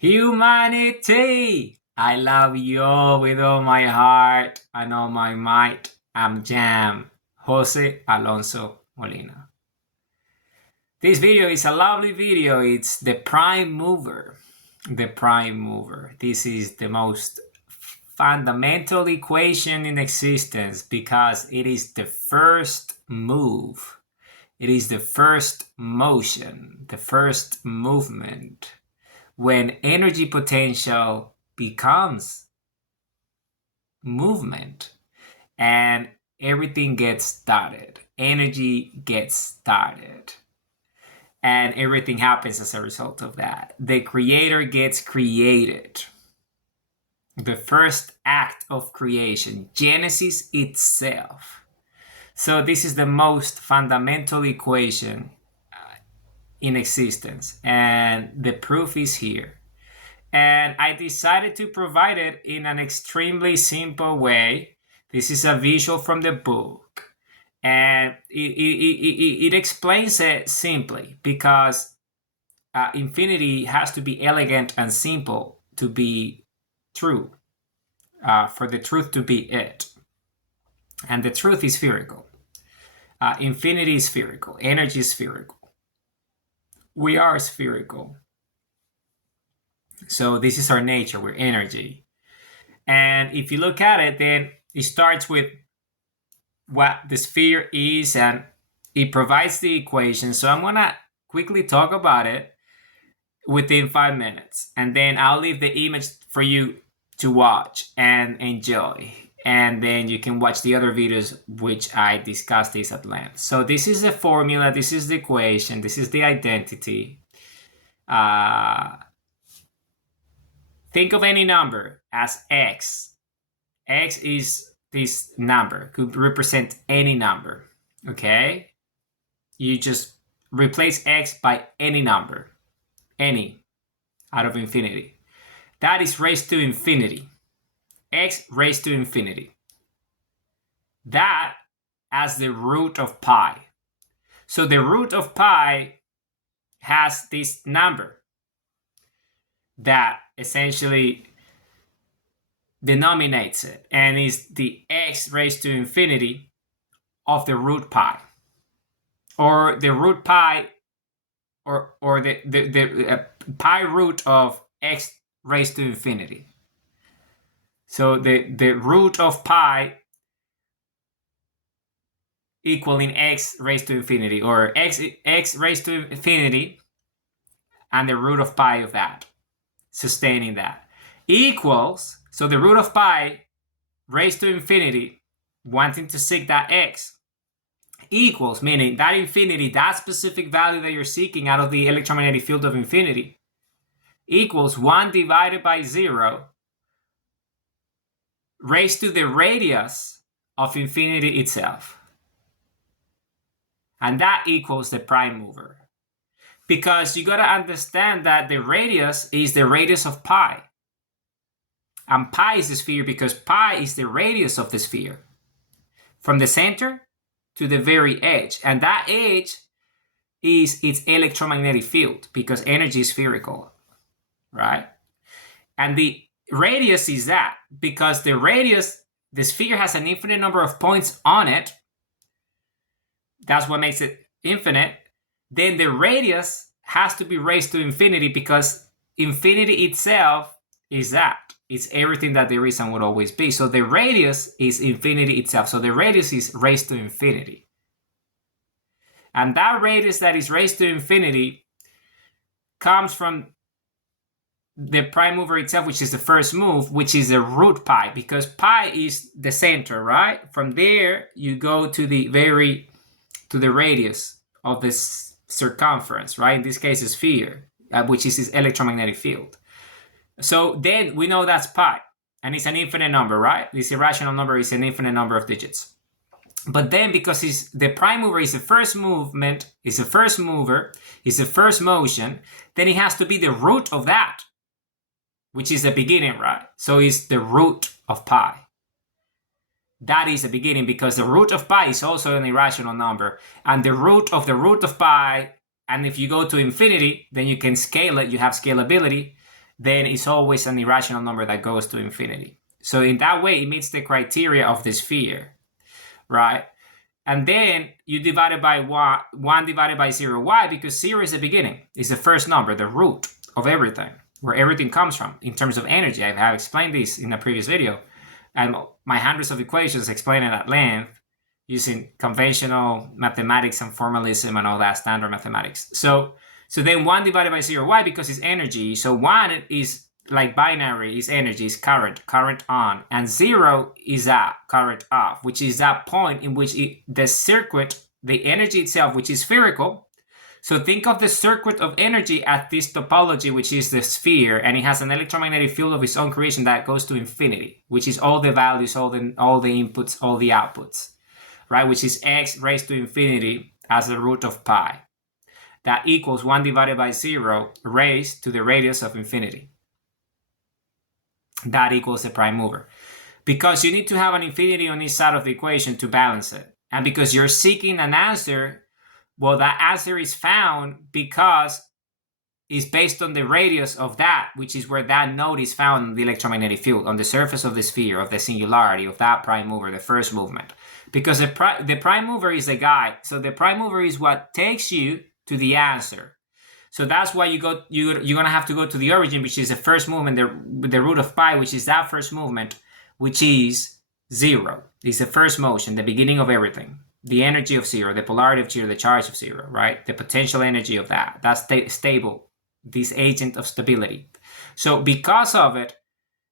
Humanity! I love you all with all my heart and all my might. I'm Jam, Jose Alonso Molina. This video is a lovely video. It's the prime mover. The prime mover. This is the most fundamental equation in existence because it is the first move. It is the first motion, the first movement. When energy potential becomes movement and everything gets started, energy gets started, and everything happens as a result of that. The creator gets created. The first act of creation, Genesis itself. So this is the most fundamental equation in existence, and the proof is here. And I decided to provide it in an extremely simple way. This is a visual from the book, and it explains it simply because infinity has to be elegant and simple to be true, for the truth to be it. And the truth is spherical. Infinity is spherical. Energy is spherical. We are spherical. So this is our nature. We're energy. And if you look at it, then it starts with what the sphere is, and it provides the equation. So I'm going to quickly talk about it within 5 minutes. And then I'll leave the image for you to watch and enjoy. And then you can watch the other videos which I discussed this at length. So this is the formula. This is the equation. This is the identity. Think of any number as x. X is this number, could represent any number, okay? You just replace x by any number, any, out of infinity. That is raised to infinity. X raised to infinity. That as the root of pi. So the root of pi has this number that essentially denominates it and is the x raised to infinity of the root pi, or the root pi, or the pi root of x raised to infinity. So the root of pi equaling x raised to infinity, or x raised to infinity and the root of pi of that, sustaining that, equals, so the root of pi raised to infinity, wanting to seek that x, equals, meaning that infinity, that specific value that you're seeking out of the electromagnetic field of infinity, equals 1 divided by 0 raised to the radius of infinity itself. And that equals the prime mover. Because you got to understand that the radius is the radius of pi. And pi is the sphere because pi is the radius of the sphere, from the center to the very edge. And that edge is its electromagnetic field, because energy is spherical, right? And the radius is that, because the radius, the sphere has an infinite number of points on it. That's what makes it infinite. Then the radius has to be raised to infinity, because infinity itself is that. It's everything that there is and would always be. So the radius is infinity itself. So the radius is raised to infinity. And that radius that is raised to infinity comes from the prime mover itself, which is the first move, which is the root pi, because pi is the center, right? From there, you go to the radius of this circumference, right? In this case, a sphere, which is its electromagnetic field. So then we know that's pi, and it's an infinite number, right? This irrational number is an infinite number of digits. But then, because the prime mover is the first movement, is the first mover, is the first motion, then it has to be the root of that, which is the beginning, right? So it's the root of pi. That is the beginning, because the root of pi is also an irrational number. And the root of pi, and if you go to infinity, then you can scale it, you have scalability. then it's always an irrational number that goes to infinity. So in that way, it meets the criteria of the sphere, right? And then you divide it by 1 divided by 0. Why? Because 0 is the beginning. It's the first number, the root of everything, where everything comes from in terms of energy. I have explained this in a previous video. And my hundreds of equations explain it at length using conventional mathematics and formalism and all that standard mathematics. So then 1 divided by 0. Why? Because it's energy. So 1 is like binary, is energy, is current on, and 0 is that current off, which is that point in which the circuit, the energy itself, which is spherical. So think of the circuit of energy as this topology, which is the sphere, and it has an electromagnetic field of its own creation that goes to infinity, which is all the values, all the inputs, all the outputs, right? Which is x raised to infinity as the root of pi. That equals 1 divided by 0 raised to the radius of infinity. That equals the prime mover. Because you need to have an infinity on each side of the equation to balance it. And because you're seeking an answer, well, that answer is found because it's based on the radius of that, which is where that node is found in the electromagnetic field, on the surface of the sphere, of the singularity, of that prime mover, the first movement. Because the prime mover is the guide. So the prime mover is what takes you to the answer. So that's why you're going to have to go to the origin, which is the first movement, the root of pi, which is that first movement, which is 0. It's the first motion, the beginning of everything. The energy of 0, the polarity of 0, the charge of 0, right? The potential energy of that. That's stable, this agent of stability. So because of it,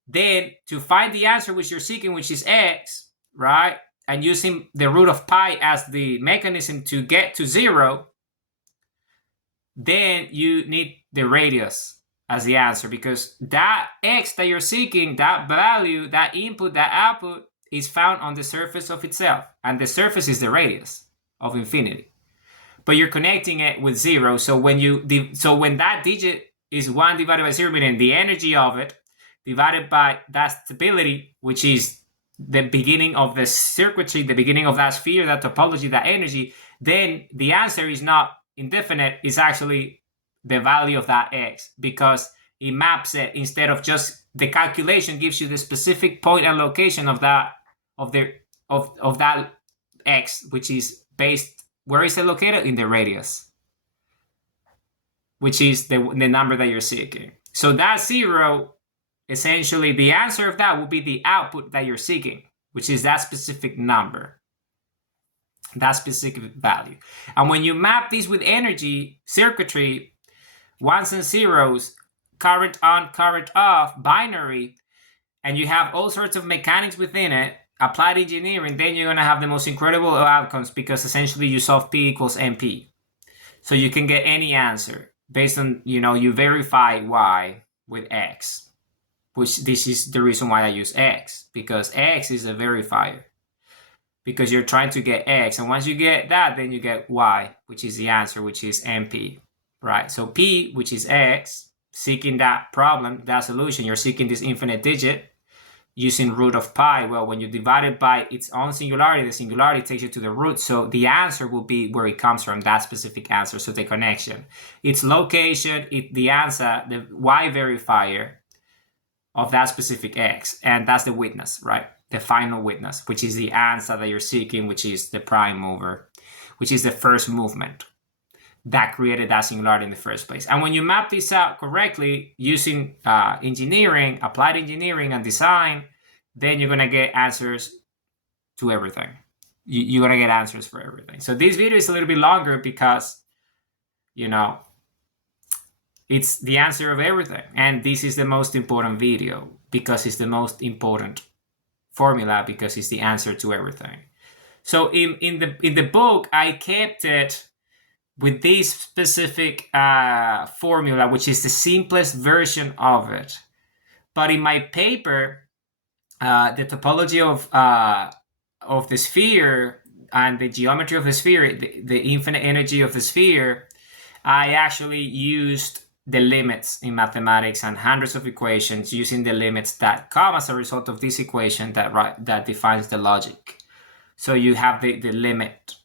then to find the answer which you're seeking, which is x, right? And using the root of pi as the mechanism to get to 0, then you need the radius as the answer, because that x that you're seeking, that value, that input, that output, is found on the surface of itself. And the surface is the radius of infinity. But you're connecting it with 0. So when that digit is 1 divided by 0, meaning the energy of it, divided by that stability, which is the beginning of the circuitry, the beginning of that sphere, that topology, that energy, then the answer is not indefinite, is actually the value of that x, because it maps it, instead of just the calculation gives you the specific point and location of that x, which is based, where is it located? In the radius, which is the number that you're seeking. So that 0, essentially the answer of that will be the output that you're seeking, which is that specific number, that specific value. And when you map these with energy, circuitry, ones and zeros, current on, current off, binary, and you have all sorts of mechanics within it, applied engineering, then you're going to have the most incredible outcomes, because essentially you solve P equals NP. So you can get any answer based on, you verify Y with X, which this is the reason why I use X, because X is a verifier. Because you're trying to get X, and once you get that, then you get Y, which is the answer, which is NP, right? So P, which is X, seeking that problem, that solution, you're seeking this infinite digit using root of pi. Well, when you divide it by its own singularity, the singularity takes you to the root. So the answer will be where it comes from, that specific answer. So the connection, its location, the answer, the Y verifier of that specific X. And that's the witness, right? The final witness, which is the answer that you're seeking, which is the prime mover, which is the first movement that created that singularity in the first place. And when you map this out correctly using engineering, applied engineering and design, then you're going to get answers to everything. You're going to get answers for everything. So this video is a little bit longer because, it's the answer of everything. And this is the most important video because it's the most important formula, because it's the answer to everything. So in the book, I kept it with this specific formula, which is the simplest version of it. But in my paper, the topology of the sphere and the geometry of the sphere, the infinite energy of the sphere, I actually used the limits in mathematics and hundreds of equations using the limits that come as a result of this equation that defines the logic. So you have the limit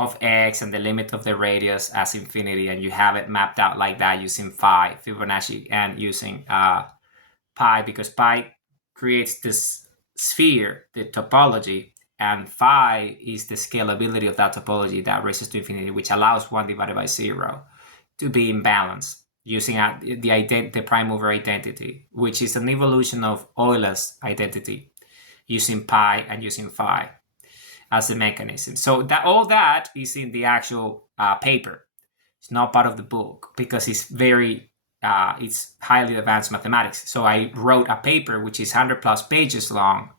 of x and the limit of the radius as infinity, and you have it mapped out like that using phi, Fibonacci, and using pi, because pi creates this sphere, the topology, and phi is the scalability of that topology that raises to infinity, which allows 1 divided by 0 to be in balance using the prime mover identity, which is an evolution of Euler's identity, using pi and using phi as a mechanism. So that all that is in the actual paper. It's not part of the book because it's it's highly advanced mathematics. So I wrote a paper which is 100 plus pages long,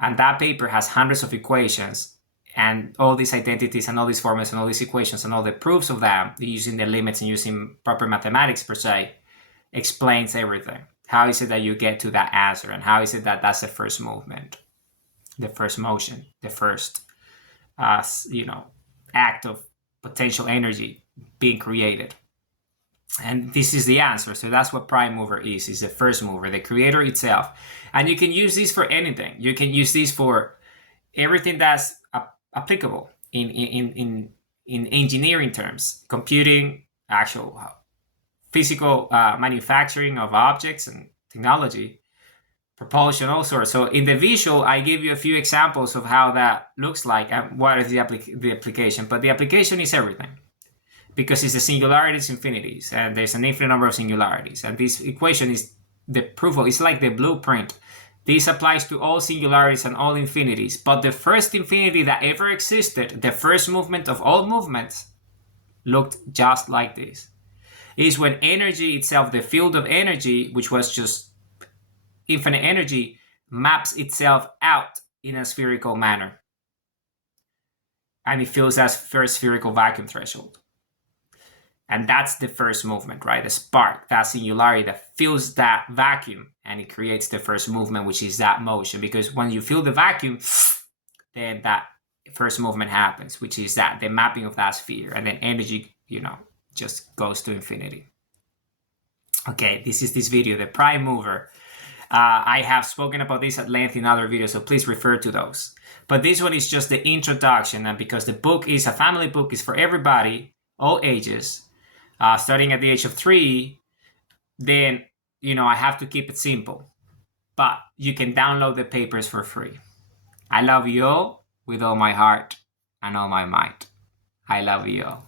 and that paper has hundreds of equations and all these identities and all these formulas and all these equations and all the proofs of them using the limits and using proper mathematics per se explains everything. How is it that you get to that answer, and how is it that that's the first movement, the first motion, the first act of potential energy being created. And this is the answer. So that's what prime mover is the first mover, the creator itself. And you can use this for anything. You can use this for everything that's applicable in engineering terms, computing, actual physical manufacturing of objects and technology, propulsion, all sorts. So in the visual, I give you a few examples of how that looks like and what is the application. But the application is everything, because it's the singularities, infinities, and there's an infinite number of singularities. And this equation is the proof of, it's like the blueprint. This applies to all singularities and all infinities. But the first infinity that ever existed, the first movement of all movements, looked just like this. Is when energy itself, the field of energy, which was just infinite energy, maps itself out in a spherical manner. And it fills that first spherical vacuum threshold. And that's the first movement, right? The spark, that singularity that fills that vacuum, and it creates the first movement, which is that motion. Because when you fill the vacuum, then that first movement happens, which is that the mapping of that sphere, and then energy, just goes to infinity. Okay, this is this video, the prime mover. I have spoken about this at length in other videos, so please refer to those. But this one is just the introduction, and because the book is a family book, it's for everybody, all ages, starting at the age of 3, then, I have to keep it simple. But you can download the papers for free. I love you all with all my heart and all my might. I love you all.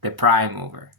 The prime mover.